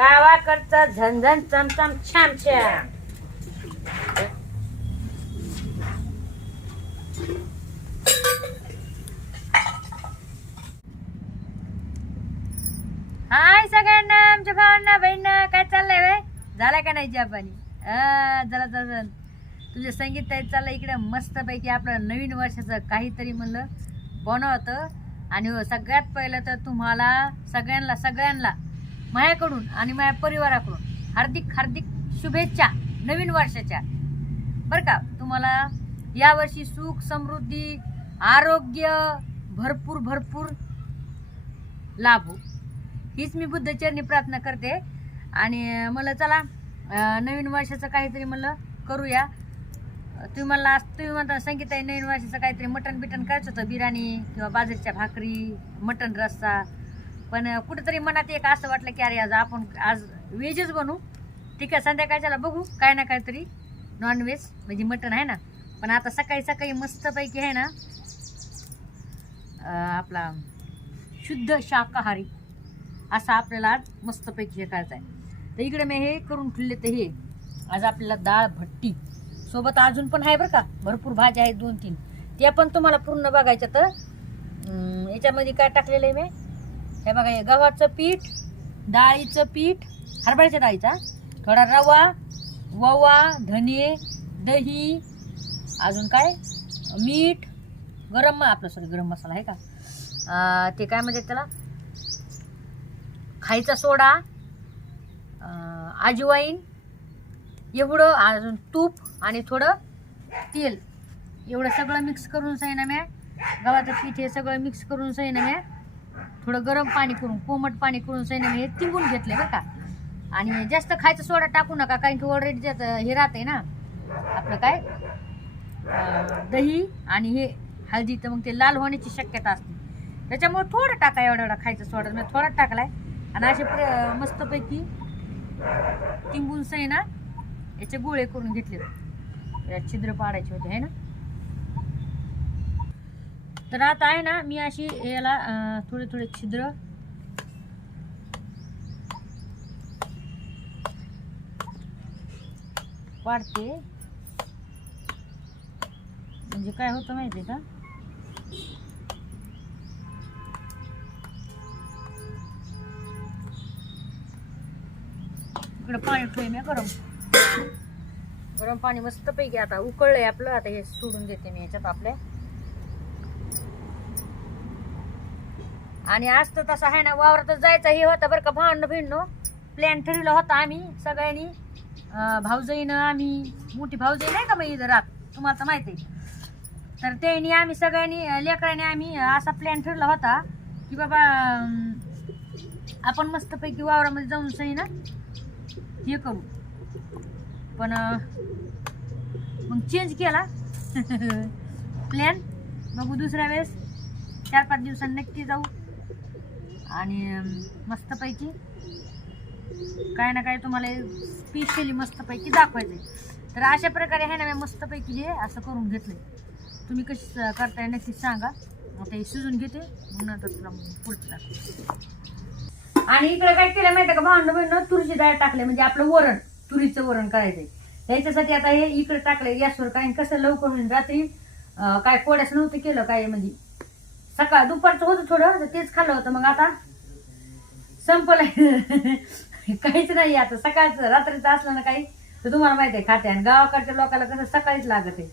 गावाकडचा झनझन चमचम छाम छाम. हाय सगळ्यांना आमच्या भावांना बहिणींना काय चाललंय वे झालं का नाही पाणी चला चला तुझे संगीत आहे चाललं इकडे मस्तपैकी आपलं नवीन वर्षाचं काहीतरी म्हणलं बनवतं. आणि हो सगळ्यात पहिलं तर तुम्हाला सगळ्यांना सगळ्यांना माझ्याकडून आणि माझ्या परिवाराकडून हार्दिक हार्दिक शुभेच्छा नवीन वर्षाच्या. बरं का तुम्हाला यावर्षी सुख समृद्धी आरोग्य भरपूर भरपूर लाभो हो. हीच मी बुद्धचरणी प्रार्थना करते. आणि मला चला नवीन वर्षाचं काहीतरी म्हणलं करूया. तुम्ही मला तुम्ही म्हणता सांगितलं आहे नवीन वर्षाचं काहीतरी मटण बिटन करायचं होतं बिर्याणी किंवा बाजरीच्या भाकरी मटण रस्सा पण कुठेतरी मनात एक असं वाटलं की अरे आज आपण आज व्हेजच बनवू ठीक आहे संध्याकाळच्याला बघू. काय ना काहीतरी नॉनव्हेज म्हणजे मटण आहे ना. पण आता सकाळी सकाळी मस्तपैकी आहे ना आपला शुद्ध शाकाहारी असं आपल्याला आज मस्तपैकी हे करायचं आहे. तर इकडे मी हे करून ठेवले तर हे. आज आपल्याला डाळ भट्टी. सोबत अजून पण आहे बरं का. भरपूर भाज्या आहेत दोन तीन त्या पण तुम्हाला पूर्ण बघायच्या तर याच्यामध्ये काय टाकलेलं आहे मी? हे बघा हे गव्हाचं पीठ डाळीचं पीठ हरभऱ्याच्या डाळीचा. थोडा रवा ववा धने दही अजून काय? मीठ गरम आपलं सॉरी गरम मसाला आहे का? ते काय म्हणजे त्याला? खायचा सोडा अजवाईन एवढं अजून तूप आणि थोडं तेल. एवढं सगळं मिक्स करून सही ना म्या गव्हाचं पीठ हे सगळं मिक्स करून सही ना म्या थोडं गरम पाणी करून कोमट पाणी करून सैन्याने हे तिंबून घेतले बरं का. आणि जास्त खायचं सोडा टाकू नका कारण की ऑलरेडी त्यात हे राहते ना आपलं काय दही आणि हे हळदी तर मग ते लाल होण्याची शक्यता असते. त्याच्यामुळे थोडं टाका एवढा एवढा खायचं सोडा मी थोडा टाकलाय. आणि असे मस्तपैकी तिंबून सैना याचे गोळे करून घेतले छिद्र पाडायचे होते आहे ना? तर आता आहे ना मी अशी याला थोडे थोडे छिद्र. पाडते म्हणजे काय होतं माहिती आहे का? इकडं पाणी ठेवून मी गरम. गरम पाणी मस्त पैकी आता उकळलंय आपलं आता हे सोडून देते मी याच्यात आपल्या. आणि आज तर तसं आहे ना वावरातच जायचं हे होतं बरं का भांडणं भिडणं. प्लॅन ठरवला होता आम्ही सगळ्यांनी. भाऊजईनं भाऊजाईनं आम्ही मोठी भाऊजाई नाही का मग इथं राहत? तुम्हाला तर माहिती आहे. तर त्यांनी आम्ही सगळ्यांनी लेकरांनी आम्ही असा प्लॅन ठरला होता की बाबा आपण मस्तपैकी वावरामध्ये जाऊन सही ना हे करू. पण मग चेंज केला. प्लॅन बघू दुसऱ्या वेळेस. चार पाच दिवसांनी नक्की जाऊ. आणि मस्तपैकी काय ना काय तुम्हाला स्पेशली मस्तपैकी दाखवायचं तर अशा प्रकारे आहे ना मी मस्तपैकी हे असं करून घेतलं तुम्ही कशी करताय नक्कीच सांगा. आता हे शिजून घेते मग नंतर तुला पुढचं आणि इकडे काय केलं माहिती का भांड बहिण तुरीची डाळ टाकले म्हणजे आपलं वरण तुरीचं वरण करायचंय. त्याच्यासाठी आता हे इकडे टाकलंय गॅसवर काय कसं लवकर म्हणजे रात्री काय कोड्याच नव्हतं केलं काय म्हणजे सकाळ दुपारचं होतं थोडं तर तेच खाल्लं होतं. मग आता संपलंय. काहीच नाही आता. सकाळचं रात्रीचं असलं ना काही तर तुम्हाला माहिती आहे खाते. आणि गावाकडच्या लोकांना कसं सकाळीच लागत. आहे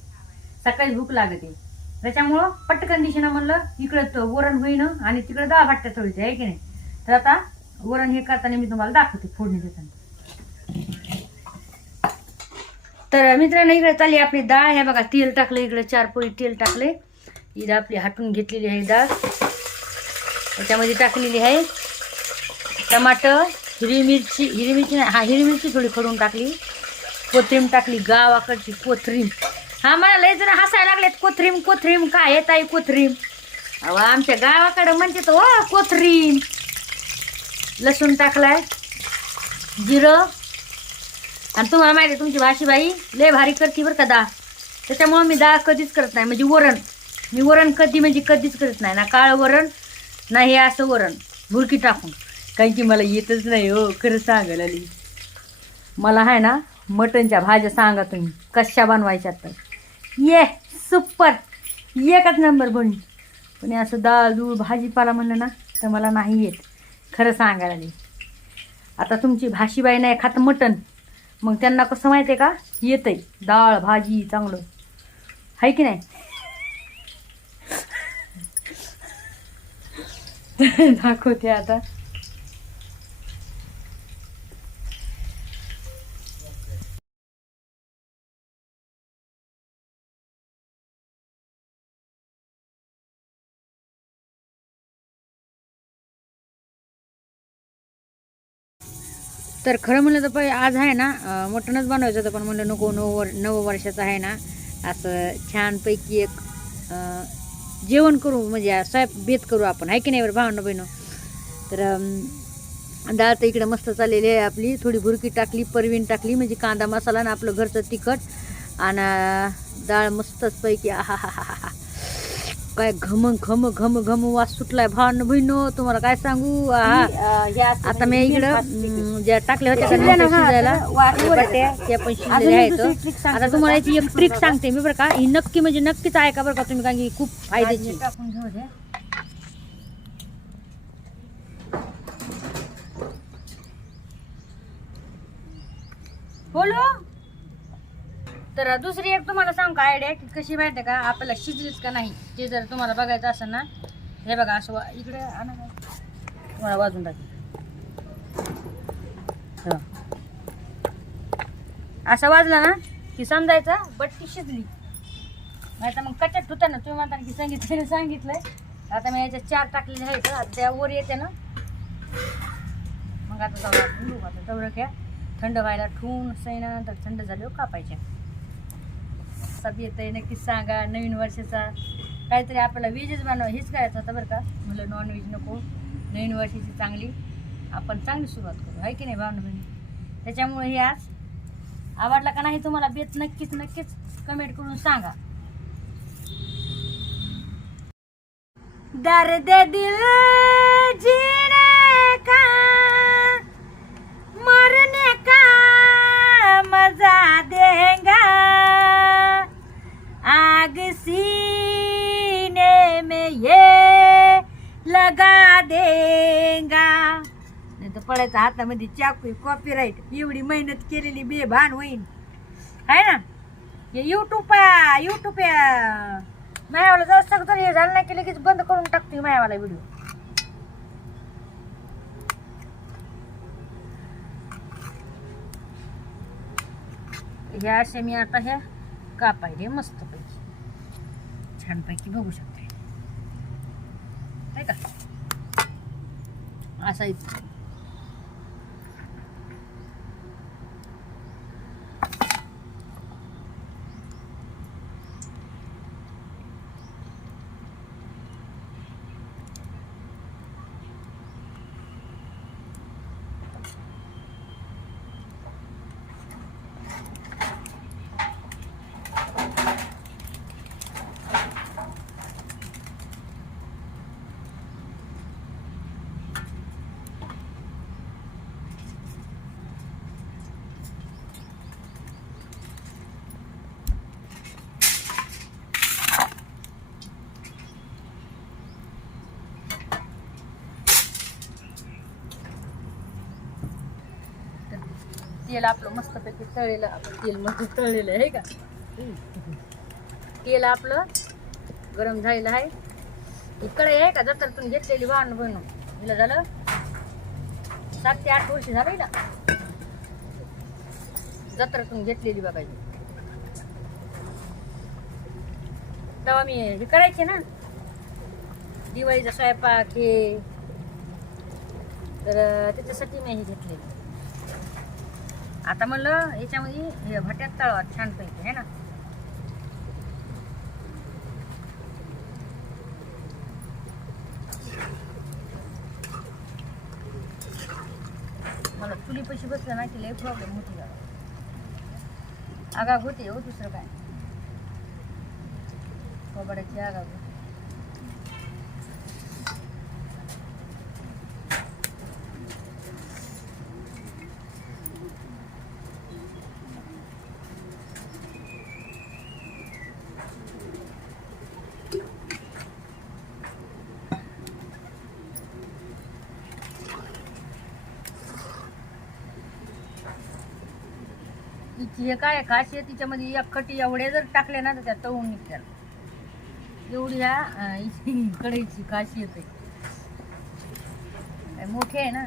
सकाळी भूक लागते. त्याच्यामुळं पटकन दिशेनं म्हणलं इकडं वरण होईन आणि तिकडं दहा भाट्या चोळीचे आहे की नाही? तर आता वरण हे करताना मी तुम्हाला दाखवते फोडणी देताना. तर मित्रांनो इकडे चालली आपली डाळ. हे बघा तेल टाकलं इकडे चार पोळी तेल टाकले. इथं आपली हाटून घेतलेली आहे डाळ त्याच्यामध्ये टाकलेली आहे टमाटर हिरवी मिरची हिरवी मिरची नाही हा हिरवी मिरची थोडी खडून टाकली. कोथरीम टाकली गावाकडची कोथरीम. हा मला लय जण हसायला लागलेत कोथरीम कोथरीम काय येत आहे कोथरीम? अहो आमच्या गावाकडं म्हणते तो "ओ, कोथरीम. लसूण टाकलाय जिरं. आणि तुम्हाला माहिती आहे तुमची भाषीबाई लय भारी करते बरं का डाळ त्याच्यामुळं मी डाळ कधीच करत नाही म्हणजे वरण. मी वरण कधी म्हणजे कधीच करत नाही. ना काळं वरण नाही हे असं वरण. भुरकी टाकून. कारण की मला येतच नाही हो खरं सांगायला आली. मला आहे ना मटणच्या भाज्या सांगा तुम्ही. कशा बनवायच्या तर. ये सुपर. एकच नंबर बन पण असं डाळ दूळ भाजीपाला म्हणलं ना तर मला नाही येत. खरं सांगायला आली. आता तुमची भाषीबाई नाही खात मटण मग त्यांना कसं माहिती आहे का? येतंय. डाळ भाजी चांगलं. आहे की नाही? दाखवते आता. तर खरं म्हणलं तर पहिले आज आहे ना मटणच बनवायचं होतं पण म्हणलं नको नऊ वर नऊ वर्षाचं आहे ना. असं छानपैकी एक अं, जेवण करू म्हणजे स्वयं बेत करू आपण आहे की नाही बरं भावना बहिणं? तर डाळ तर इकडं मस्त चाललेली आहे आपली. थोडी भुरकी टाकली परवीन टाकली म्हणजे कांदा मसाला आणि आपलं घरचं तिखट. आणि डाळ मस्तच पैकी आहा हा हा हा काय घम घम घम घम वास सुटलाय. भावना बहिणं तुम्हाला काय सांगू? आहा आता मी इकडं ज्या टाकल्या होत्या का नंतर शिजायला. त्या पण शिजलेल्या आहेत. आता तुम्हाला याची एक ट्रिक सांगते मी बरं का? ही नक्की म्हणजे नक्कीच ऐका बरं का तुम्ही कारण की खूप फायद्याची. बोलो? तर दुसरी एक तुम्हाला सांग का आयडिया की कशी माहिती आहे का? आपल्याला शिजलीच का नाही? ते जर तुम्हाला बघायचं असेल ना हे बघा असं वा- इकडे आणा तुम्हाला वाजून टाक असं वाजलं ना की समजायचं बट्टी शिजली. नाही तर मग कचट होतं ना तुम्ही म्हणता की सांगितलं सांगितलंय. आता मी याच्यात चार टाकलेले आहेत आता त्या वर येते ना. मग आता तेवढं आपण आता तेवढं घ्या. थंड व्हायला ठून सैनानंतर थंड झाल्यावर कापायच्या. सब आहे नक्कीच सांगा नवीन वर्षाचा. काहीतरी आपल्याला व्हेजच बनवा हेच करायचं होतं बरं का. मुलं नॉनव्हेज नको. नवीन वर्षाची चांगली आपण चांगली सुरुवात करू. आहे की नाही भावना बहिणी? त्याच्यामुळे हे आज आवडला का नाही तुम्हाला बेत नक्कीच नक्कीच कमेंट करून सांगा. दर्द दिल जीने का मरने का मजा देगा. आग सीने में ये लगा देगा नाही तर पडायचा हातामध्ये चाकू कॉपीराईट एवढी मेहनत केलेली बेभान होईन. आहे ना? हे युट्यूब युट्यूब मायावाला जास्त सगळं हे झालं नाही की लगेच बंद करून टाकते मायावाला व्हिडिओ ह्या असे मी आता ह्या कापायले मस्त पैकी छानपैकी बघू शकते. आहे का? असा तेल आपलं मस्तपैकी तळलेलं आपण तेल मध्ये तळलेलं आहे का? तेल आपलं गरम झालेलं आहे. इकडे आहे का? जत्रातून घेतलेली वाहन बनवून. हिला झालं सात ते आठ वर्ष झालं ना. जत्रातून घेतलेली बघायची. तेव्हा मी हे करायचे ना. दिवाळीचा स्वयंपाक हे. तर त्याच्यासाठी मी हे घेतलेली. आता म्हणलं याच्यामध्ये हे भट्यात तळवा छानपैकी आहे ना? मला चुली पैसे बसलं ना की लय प्रॉब्लेम होती गावात आगाग होते हो दुसरं काय? कबड्याची आगाग होती हिची हे काय खाशी आहे? तिच्यामध्ये एक खटी एवढ्या जर टाकल्या ना तर त्या तळून निघतात एवढी ह्या कढईची खाशी येते मोठी आहे ना?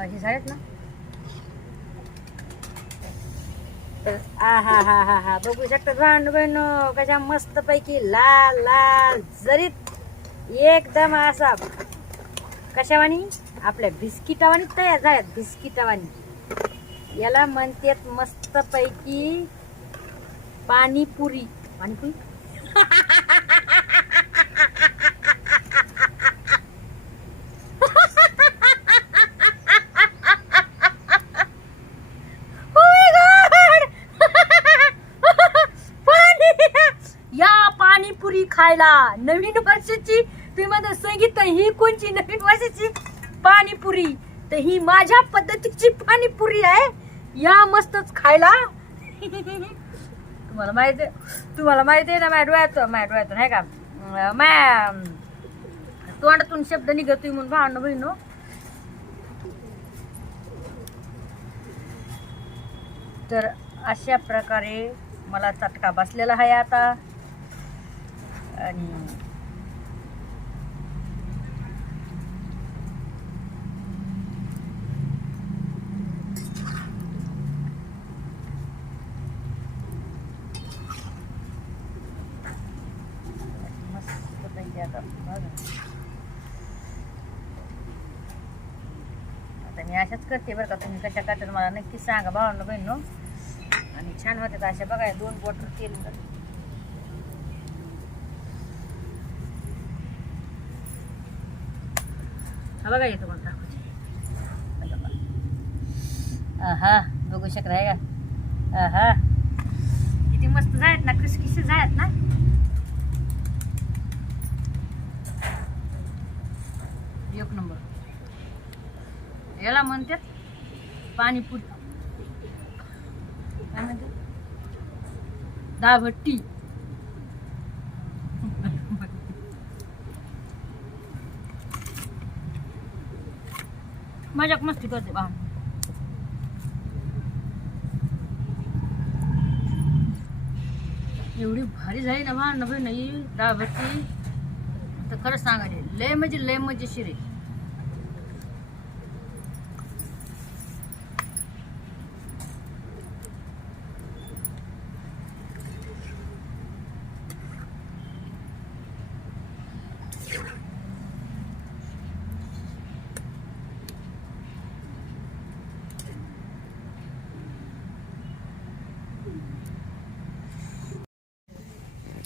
भाजी झाल्यात ना? तर आ हा हा हा हा बघू शकता भांडू बहिण कशा मस्त पैकी लाल लाल जरीत एकदम असा कशावानी? आपल्या बिस्किटावानी तयार झाल्यात बिस्किटावानी. याला म्हणतात मस्त पैकी panipuri panipuri Oh my God! पाणी या पाणीपुरी खायला. नवीन वर्षाची तुम्ही म्हणता सांगितलं ही कोणची नवीन वर्षाची? पाणीपुरी. तर ही माझ्या पद्धतीची पाणीपुरी आहे. या मस्तच खायला. तुम्हाला माहिती आहे तुम्हाला माहिती आहे ना माझ्या डोळ्यातून माझ्या डोळ्यातून आहे का? माया तोंडातून शब्द निघतोय म्हणून भावनं बहिणो तर अशा प्रकारे मला चटका बसलेला आहे आता. आणि आता आता मी अशाच करते बरं का. तुम्ही कशा करतात मला नक्की सांगा भावांनो बहिण आणि छान होते अशा बघा दोन बॉटल तेल हा बघा येतो पण हा बघू शकता आहे का? हा किती मस्त जायत ना किसकिसे जायत ना. एक नंबर. याला म्हणतात पाणीपुरी. काय म्हणतात? दाभट्टी. मजाक मस्ती करते बा. एवढी भारी झाली ना बा नवी नाही दाभट्टी तर खरंच सांगायचे लय म्हणजे लय म्हणजे शिरे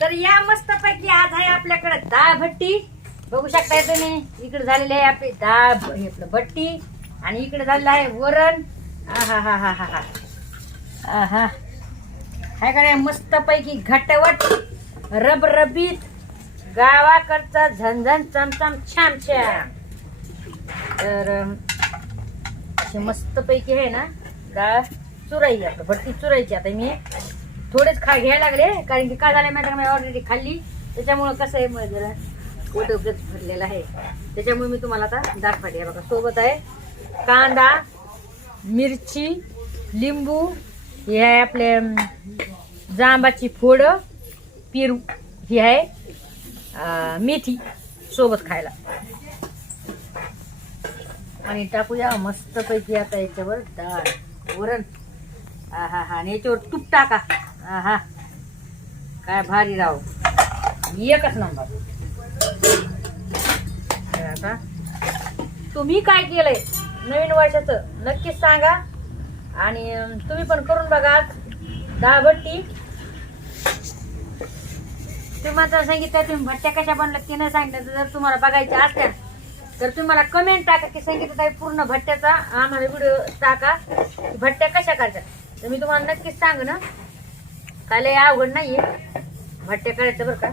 तर या मस्त पैकी आज आहे आपल्याकडे डाळ भट्टी. बघू शकताय तुम्ही इकडे झालेली आहे आपली डाळ हे आपलं भट्टी आणि इकडे झालेलं आहे वरण. हा हा हा हा हा हा हा काय मस्त पैकी घटवट रबरबीत गावाकडचा झणझण चमचम छान छान तर अशी मस्त पैकी आहे ना डाळ चुराई आपलं भट्टी चुरायची आता मी. थोडेच खा घ्यायला लागले कारण की काय झालं मॅडम मी ऑलरेडी खाल्ली. त्याच्यामुळं कसं आहे मग जरा उदगच भरलेलं आहे. त्याच्यामुळे मी तुम्हाला आता दाखवते. बघा सोबत आहे कांदा मिरची लिंबू हे आहे आपले जांबाची फोडं पेरू ही आहे मेथी सोबत खायला. आणि टाकूया मस्तपैकी आता याच्यावर डाळ वरण. हा हा हा आणि याच्यावर तूप टाका. हा हा काय भारी राव. एकच नंबर. तुम्ही काय केलंय? नवीन वर्षाचं नक्कीच सांगा. आणि तुम्ही पण करून बघा आज. भट्टी तुम्हाला मात्र सांगितलं तुम्ही भट्ट्या कशा बनल्या ते नाही सांगितलं. तर जर तुम्हाला बघायच्या असल्या तर तुम्ही मला कमेंट टाका की सांगितलं ताई पूर्ण भट्ट्याचा आम्हाला व्हिडिओ टाका भट्ट्या कशा करतात. तर मी तुम्हाला नक्कीच सांग ना काय लय अवघड नाहीये. भट्ट्या करायचं बरं का?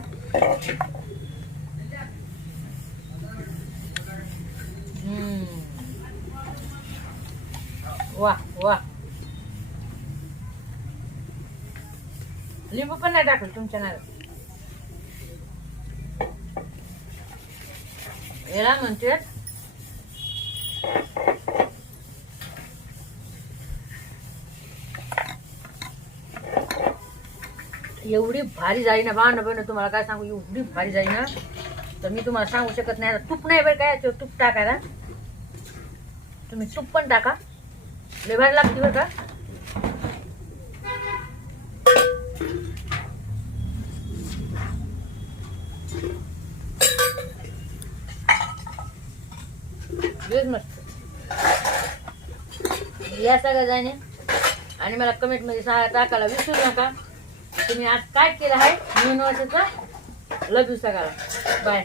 हम्म. वा वा. लिंबू पण नाही टाकलं तुमच्या नावात याला म्हणते एवढी भारी जाई ना बाण बहिण तुम्हाला काय सांगू? एवढी भारी जाई ना तर मी तुम्हाला सांगू शकत नाही. तूप नाही बरं काय तूप टाकायला? तुम्ही तूप पण टाका. लय भारी लागते बरं का? मस्त. या सगळ्या जाणे आणि मला कमेंटमध्ये सांगा टाकायला विसरू नका. तुम्ही आज काय केलं आहे? नवीन वर्षाचा लव यू सगळ्याला बाय.